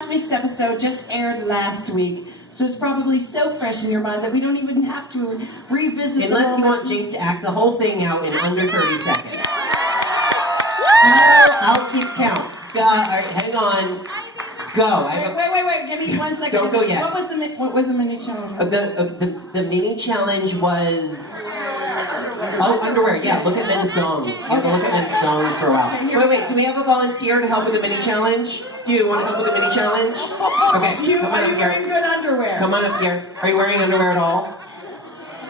Last week's episode just aired last week, so it's probably so fresh in your mind that we don't even have to revisit the moment. Unless you want Jinkx to act the whole thing out in under 30 seconds. I'll keep count. Alright, hang on. Go. Wait, give me 1 second. Don't go yet. What was the mini challenge? The mini challenge was... Oh, underwear. Yeah, look at men's dongs. You have to look at men's dongs for a while. Okay, wait. Do we have a volunteer to help with the mini challenge? Do you want to help with the mini challenge? Okay, come on up here. Are you wearing good underwear? Come on up here. Are you wearing underwear at all?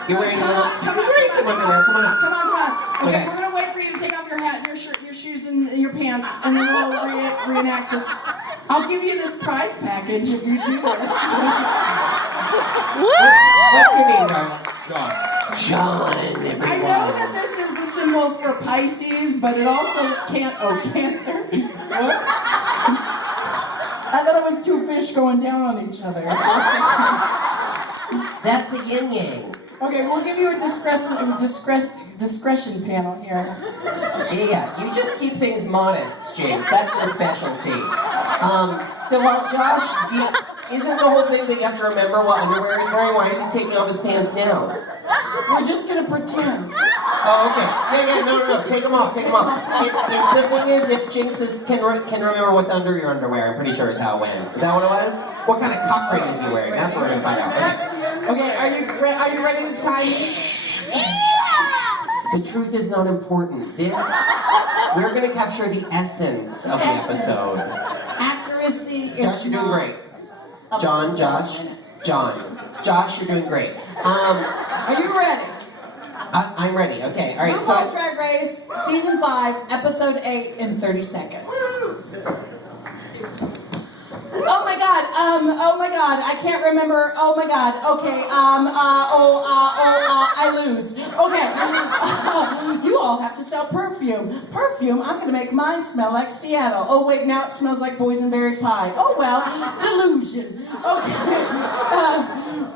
You're wearing Come on, some underwear. Come on up. Come on. Okay, we're gonna wait for you to take off your hat and your shirt, your shoes, and your pants, and then we'll reenact this. I'll give you this prize package if you do this. What's your name, darling? John, everyone. I know that this is the symbol for Pisces, but it also can't. Oh, Cancer. What? I thought it was two fish going down on each other. That's a yin yang. Okay, we'll give you a discretion panel here. Yeah, you just keep things modest, Jinkx. That's your specialty. So while Josh, isn't the whole thing that you have to remember what underwear he's wearing? Why is he taking off his pants now? We're just gonna pretend. Oh, okay. Yeah, no. Take them off. The thing is, if Jinkx can remember what's under your underwear, I'm pretty sure is how it went. Is that what it was? What kind of cock ring is he wearing? That's what we're gonna find out. Okay, are you ready to tie me? The truth is not important. We're gonna capture the essence of the episode. Accuracy is Josh, you're doing great. Josh, you're doing great. Are you ready? I'm ready. Okay, all right. RuPaul's Drag Race, Season 5, Episode 8 in 30 seconds. Oh my God, I can't remember. Oh my God, okay, I lose. Okay, you all have to sell perfume. Perfume, I'm gonna make mine smell like Seattle. Oh wait, now it smells like boysenberry pie. Oh well, delusion. Okay,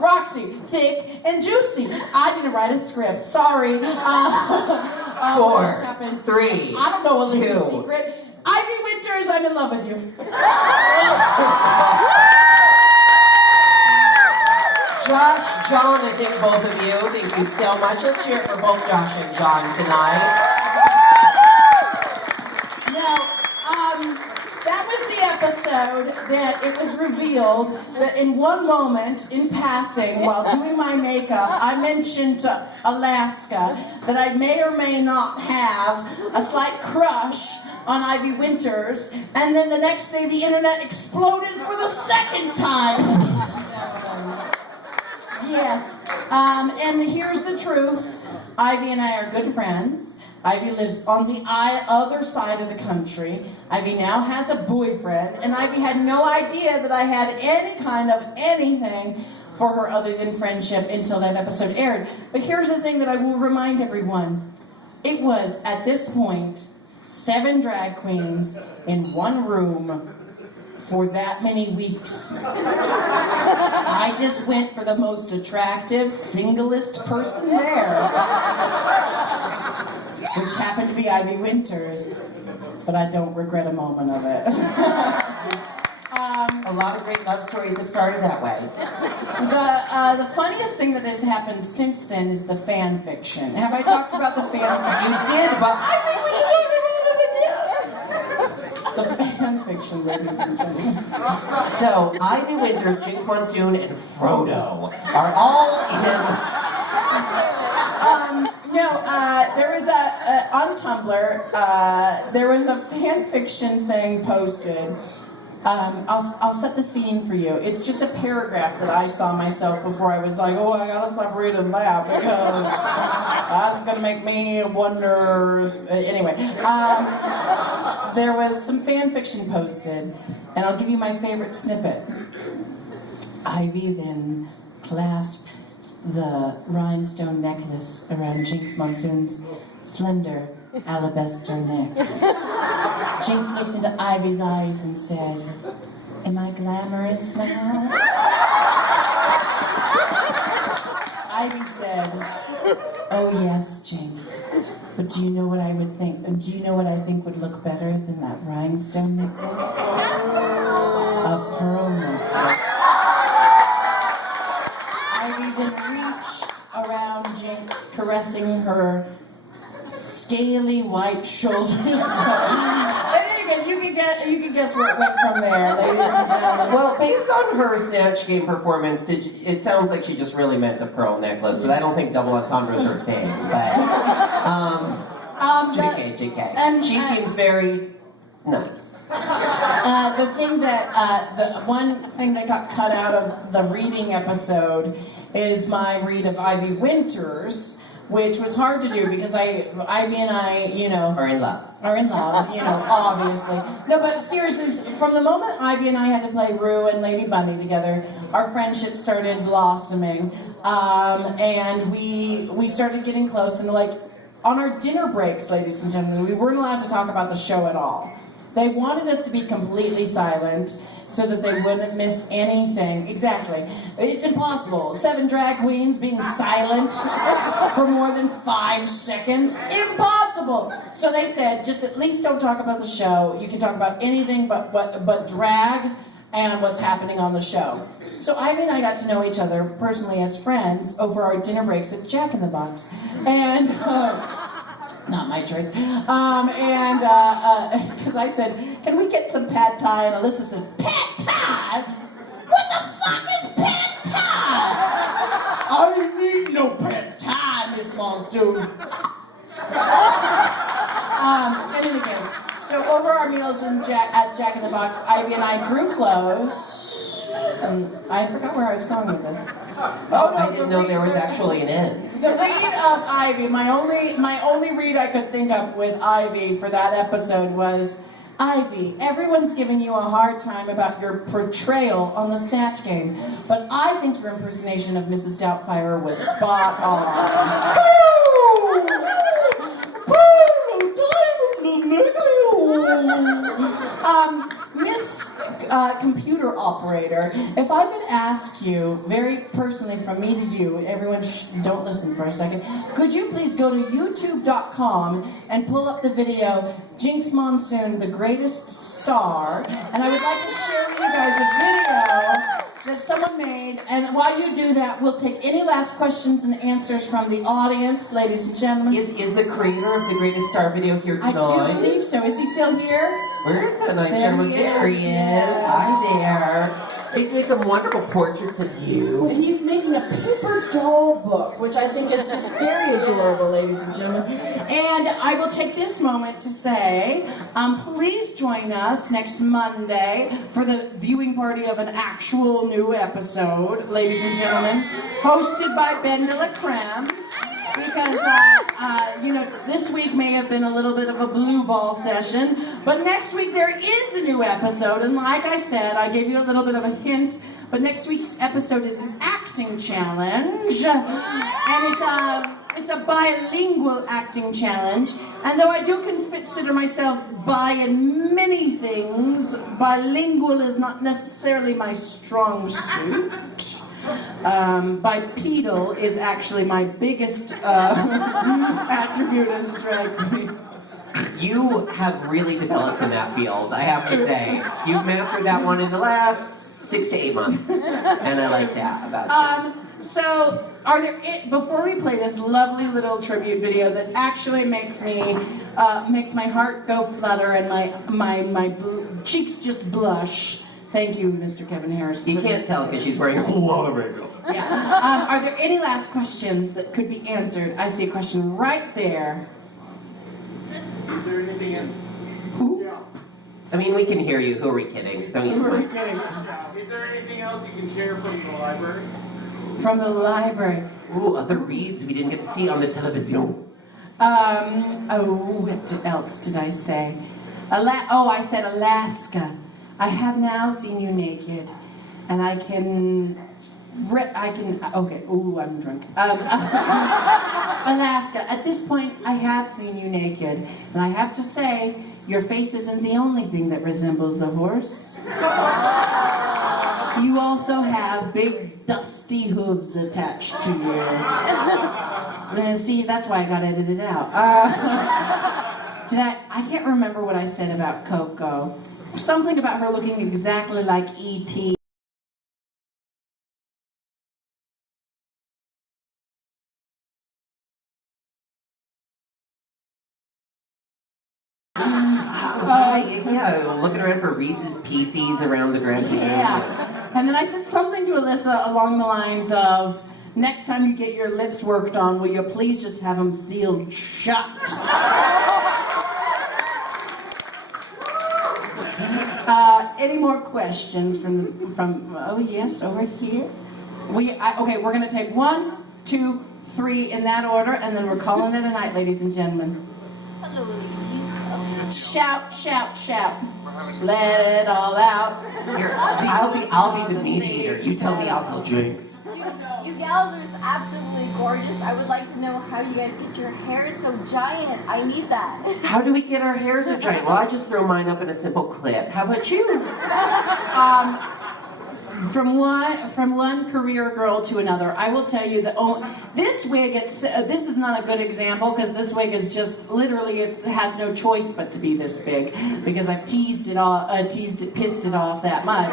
Roxy, thick and juicy. I didn't write a script, sorry. 4, What's happened? 3, I don't know what is the 2. secret. Ivy Winters, I'm in love with you. Josh, John, I think both of you. Thank you so much. Let's cheer for both Josh and John tonight. Now, that was the episode that it was revealed that in one moment, in passing, while doing my makeup, I mentioned to Alaska that I may or may not have a slight crush on Ivy Winters, and then the next day the internet exploded for the second time. Yes, and here's the truth. Ivy and I are good friends. Ivy lives on the other side of the country. Ivy now has a boyfriend, and Ivy had no idea that I had any kind of anything for her other than friendship until that episode aired. But here's the thing that I will remind everyone. It was, at this point, 7 drag queens in one room for that many weeks. I just went for the most attractive, singlest person there, which happened to be Ivy Winters, but I don't regret a moment of it. A lot of great love stories have started that way. The funniest thing that has happened since then is the fan fiction. Have I talked about the fan fiction? You did, but I think we should. The fan fiction, ladies and gentlemen. So, Ivy Winters, Jinkx, Monsoon, and Frodo are all in. There is on Tumblr, there was a fan fiction thing posted. I'll set the scene for you. It's just a paragraph that I saw myself before I was like, oh, I gotta stop reading and laugh because that's gonna make me wonder. Anyway, there was some fan fiction posted, and I'll give you my favorite snippet. Ivy then clasped the rhinestone necklace around Jinkx Monsoon's slender alabaster neck. Jinkx looked into Ivy's eyes and said, am I glamorous now? Ivy said, oh yes, Jinkx. But do you know what I would think? Do you know what I think would look better than that rhinestone necklace? a pearl necklace. Ivy then reached around Jinkx, caressing her scaly white shoulders. But anyways, you can guess where it went from there, ladies and gentlemen. Well, based on her Snatch Game performance, it sounds like she just really meant a pearl necklace, but I don't think double entendres are her thing. But, JK. And, she seems very nice. The thing that, the one thing that got cut out of the reading episode is my read of Ivy Winters, which was hard to do because Ivy and I, you know, Are in love, you know, obviously. No, but seriously, from the moment Ivy and I had to play Rue and Lady Bunny together, our friendship started blossoming, and we started getting close. And like on our dinner breaks, ladies and gentlemen, we weren't allowed to talk about the show at all. They wanted us to be completely silent so that they wouldn't miss anything. Exactly. It's impossible. 7 drag queens being silent for more than 5 seconds. Impossible! So they said, just at least don't talk about the show. You can talk about anything but drag and what's happening on the show. So Ivy and I got to know each other personally as friends over our dinner breaks at Jack in the Box. And... not my choice. Because I said, can we get some pad thai? And Alyssa said, pad thai? What the fuck is pad thai? I didn't need no pad thai, Miss Monsoon. In any case, so over our meals at Jack in the Box, Ivy and I grew close. And I forgot where I was going with this. Oh no! I didn't know there was actually an end. The reading of Ivy, my only read I could think of with Ivy for that episode was, Ivy, everyone's giving you a hard time about your portrayal on the Snatch Game, but I think your impersonation of Mrs. Doubtfire was spot on. Miss Computer Operator, if I could ask you, very personally from me to you, everyone don't listen for a second, could you please go to youtube.com and pull up the video, Jinkx Monsoon, the greatest star, and I would like to share with you guys a video that someone made, and while you do that, we'll take any last questions and answers from the audience, ladies and gentlemen. Is the creator of the greatest star video here tonight? I do believe so. Is he still here? Where is that nice There gentleman? he There he is, is. yes. Hi there. He's made some wonderful portraits of you. He's making a paper doll book, which I think is just very adorable, ladies and gentlemen. And I will take this moment to say, please join us next Monday for the viewing party of an actual new episode, ladies and gentlemen, hosted by BeDeLaCreme. Because, you know, this week may have been a little bit of a blue ball session, but next week there is a new episode, and like I said, I gave you a little bit of a hint, but next week's episode is an acting challenge, and it's a bilingual acting challenge, and though I do consider myself bi in many things, bilingual is not necessarily my strong suit. Bipedal is actually my biggest attribute as a drag queen. You have really developed in that field, I have to say. You've mastered that one in the last 6 to 8 months, and I like that about you. So, before we play this lovely little tribute video that actually makes my heart go flutter and my cheeks just blush. Thank you, Mr. Kevin Harris. You can't tell because she's wearing a lot of makeup. Yeah. Are there any last questions that could be answered? I see a question right there. Is there anything else? Who? I mean, we can hear you. Who are we kidding? Don't use Who are we the kidding? Is there anything else you can share from the library? From the library. Ooh, other reads we didn't get to see on the television. What else did I say? I said Alaska. I have now seen you naked, and I can, okay, ooh, I'm drunk. Alaska, at this point, I have seen you naked, and I have to say, your face isn't the only thing that resembles a horse. You also have big, dusty hooves attached to you. See, that's why I got edited out. I can't remember what I said about Coco. something about her looking exactly like E.T. Yeah, looking around for Reese's Pieces around the Grand Piano. Yeah. And then I said something to Alyssa along the lines of, next time you get your lips worked on, will you please just have them sealed shut? Any more questions from oh yes, over here? Okay, we're gonna take 1, 2, 3 in that order, and then we're calling it a night, ladies and gentlemen. Hello, ladies. Shout, shout, shout. Let it all out. Here, I'll be the mediator. You tell me, I'll tell Jinkx. You gals are absolutely gorgeous. I would like to know how you guys get your hair so giant. I need that. How do we get our hair so giant? Well, I just throw mine up in a simple clip. How about you? From one career girl to another, I will tell you that this wig, this is not a good example because this wig is just literally it has no choice but to be this big because I've pissed it off that much.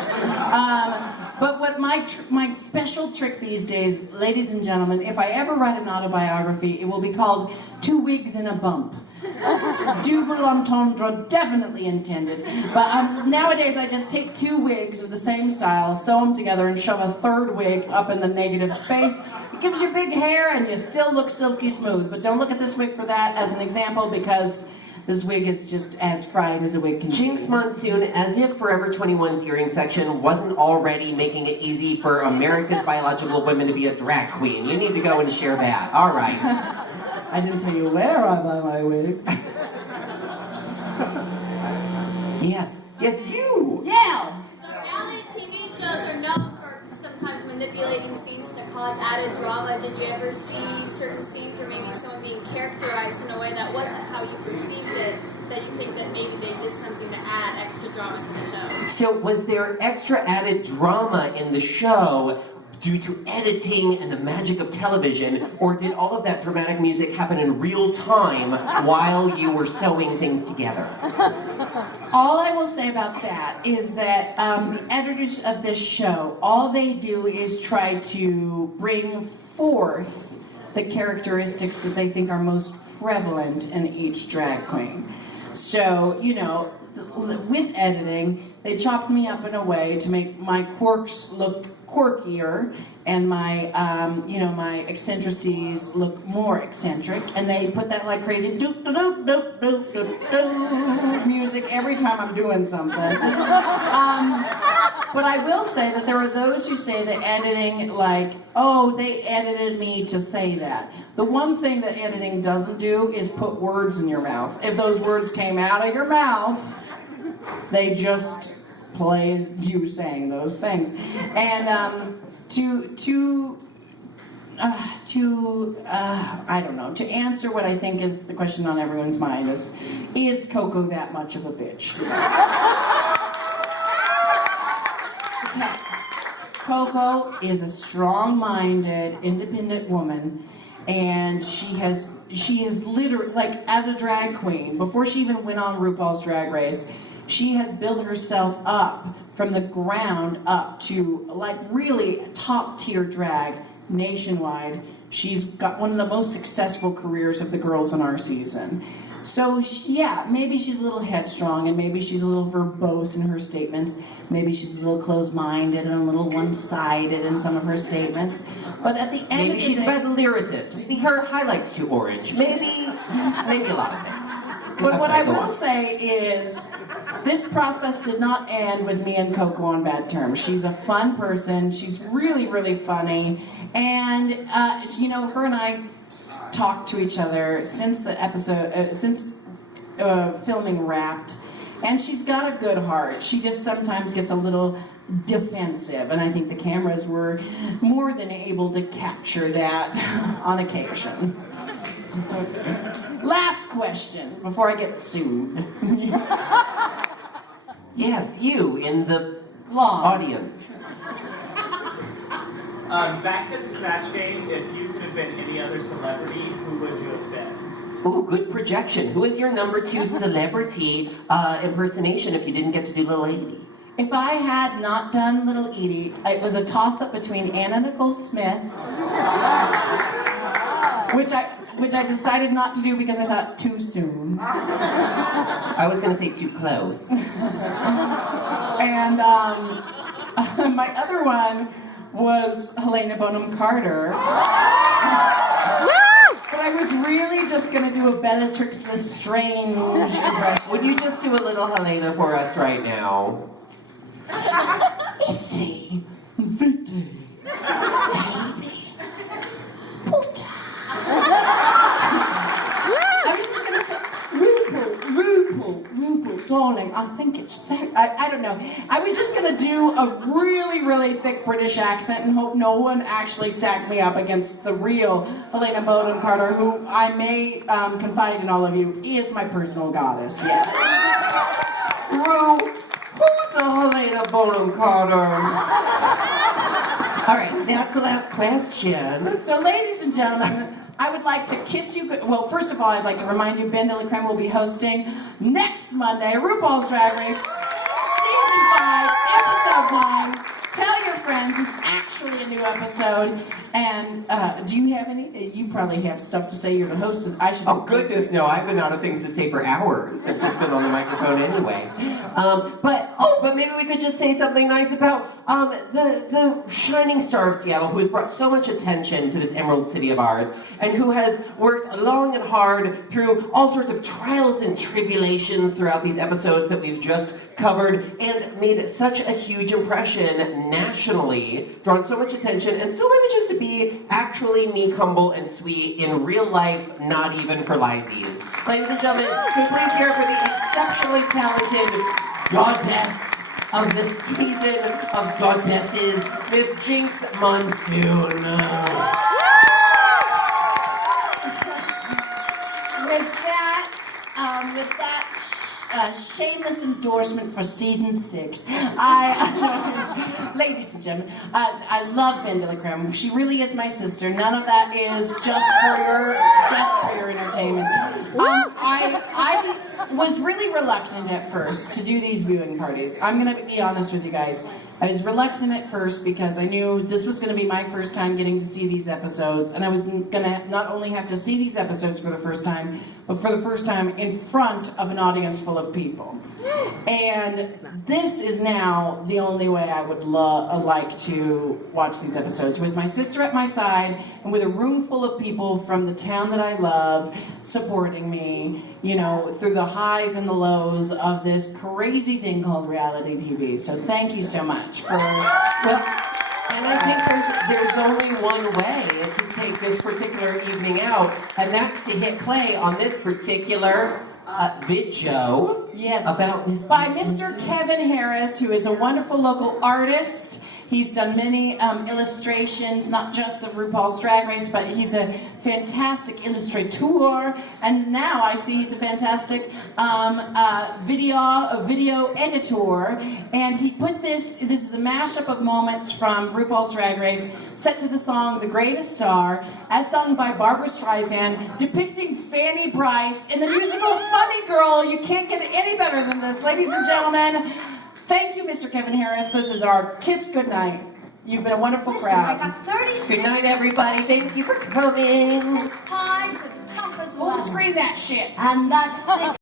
But what my special trick these days, ladies and gentlemen, if I ever write an autobiography, it will be called 2 Wigs and a Bump. Double entendre definitely intended. But nowadays I just take 2 wigs of the same style, sew them together, and shove a 3rd wig up in the negative space. It gives you big hair and you still look silky smooth. But don't look at this wig for that as an example because this wig is just as fried as a wig can be. Jinkx Monsoon, as if Forever 21's earring section wasn't already making it easy for America's biological women to be a drag queen. You need to go and share that. All right. I didn't tell you where I buy my wig. Yes, you. Yeah. So reality TV shows are known for sometimes manipulating scenes to cause added drama. Did you ever see certain scenes or maybe someone being characterized in a way that wasn't how you perceived it, that you think that maybe they did something to add extra drama to the show? So was there extra added drama in the show due to editing and the magic of television, or did all of that dramatic music happen in real time while you were sewing things together? All I will say about that is that the editors of this show, all they do is try to bring forth the characteristics that they think are most prevalent in each drag queen. So, you know, with editing, they chopped me up in a way to make my quirks look quirkier and my my eccentricities look more eccentric, and they put that like crazy doop doop doop doop doop doop music every time I'm doing something. But I will say that there are those who say that editing, like, oh, they edited me to say that. The one thing that editing doesn't do is put words in your mouth. If those words came out of your mouth, they just play you saying those things. And I don't know, to answer what I think is the question on everyone's mind is Coco that much of a bitch? Coco is a strong-minded, independent woman, and she has literally, like, as a drag queen, before she even went on RuPaul's Drag Race, she has built herself up from the ground up to, like, really top-tier drag nationwide. She's got one of the most successful careers of the girls on our season. So, yeah, maybe she's a little headstrong, and maybe she's a little verbose in her statements. Maybe she's a little closed-minded and a little one-sided in some of her statements. But at the end of the day... Maybe she's a bad lyricist. Maybe her highlight's too orange. Maybe a lot of things. But what I will say is, this process did not end with me and Coco on bad terms. She's a fun person. She's really, really funny. And, you know, her and I talked to each other since the episode, filming wrapped. And she's got a good heart. She just sometimes gets a little defensive. And I think the cameras were more than able to capture that on occasion. Last question before I get sued. Yes, you in the Long. audience. Back to the Snatch Game, if you could have been any other celebrity, who would you have been? Ooh, good projection. Who is your number 2 celebrity impersonation if you didn't get to do Little Lady? If I had not done Little Edie, it was a toss-up between Anna Nicole Smith, which I decided not to do because I thought too soon. I was gonna say too close. And my other one was Helena Bonham Carter. But I was really just gonna do a Bellatrix Lestrange impression. Would you just do a little Helena for us right now? It's a victory, baby. Puta. I was just gonna say, RuPaul, darling, I think it's fair. I don't know. I was just gonna do a really, really thick British accent and hope no one actually stacked me up against the real Helena Bonham Carter, who I may confide in all of you is my personal goddess. Yes. Who's a Helena Bonham Carter? All right, that's the last question. So, ladies and gentlemen, I would like to kiss you. Well, first of all, I'd like to remind you, BeDeLaCreme will be hosting next Monday RuPaul's Drag Race, Season 5, Episode 9. Tell your friends, it's actually a new episode. And do you have any? You probably have stuff to say. You're the host. I should. Oh goodness, no! I've been out of things to say for hours. I've just been on the microphone anyway. But maybe we could just say something nice about the shining star of Seattle, who has brought so much attention to this Emerald City of ours, and who has worked long and hard through all sorts of trials and tribulations throughout these episodes that we've just covered, and made such a huge impression nationally, drawn so much attention, and still manages to be actually meek, humble, and sweet in real life, not even for lysies. Ladies and gentlemen, can you please hear for the exceptionally talented goddess of the season of goddesses, Miss Jinkx Monsoon. With that shameless endorsement for season 6, ladies and gentlemen, I love BeDeLaCreme. She really is my sister. None of that is just for your entertainment. I was really reluctant at first to do these viewing parties. I'm gonna be honest with you guys. I was reluctant at first because I knew this was going to be my first time getting to see these episodes, and I was going to not only have to see these episodes for the first time, but for the first time in front of an audience full of people. And this is now the only way I would like to watch these episodes, with my sister at my side and with a room full of people from the town that I love supporting me, you know, through the highs and the lows of this crazy thing called reality TV. So thank you so much for... And I think there's only one way to take this particular evening out, and that's to hit play on this particular video. Yes, about Miss by Mr. Kevin Harris, who is a wonderful local artist. He's done many illustrations, not just of RuPaul's Drag Race, but he's a fantastic illustrator. And now I see he's a fantastic video editor. And he put this is a mashup of moments from RuPaul's Drag Race, set to the song The Greatest Star, as sung by Barbara Streisand, depicting Fanny Bryce in the musical Funny Girl. You can't get any better than this, ladies and gentlemen. Thank you, Mr. Kevin Harris. This is our kiss goodnight. You've been a wonderful crowd. I got 36. Good night, everybody. Thank you for coming. Time to tough as Full screen that shit. And that's 6.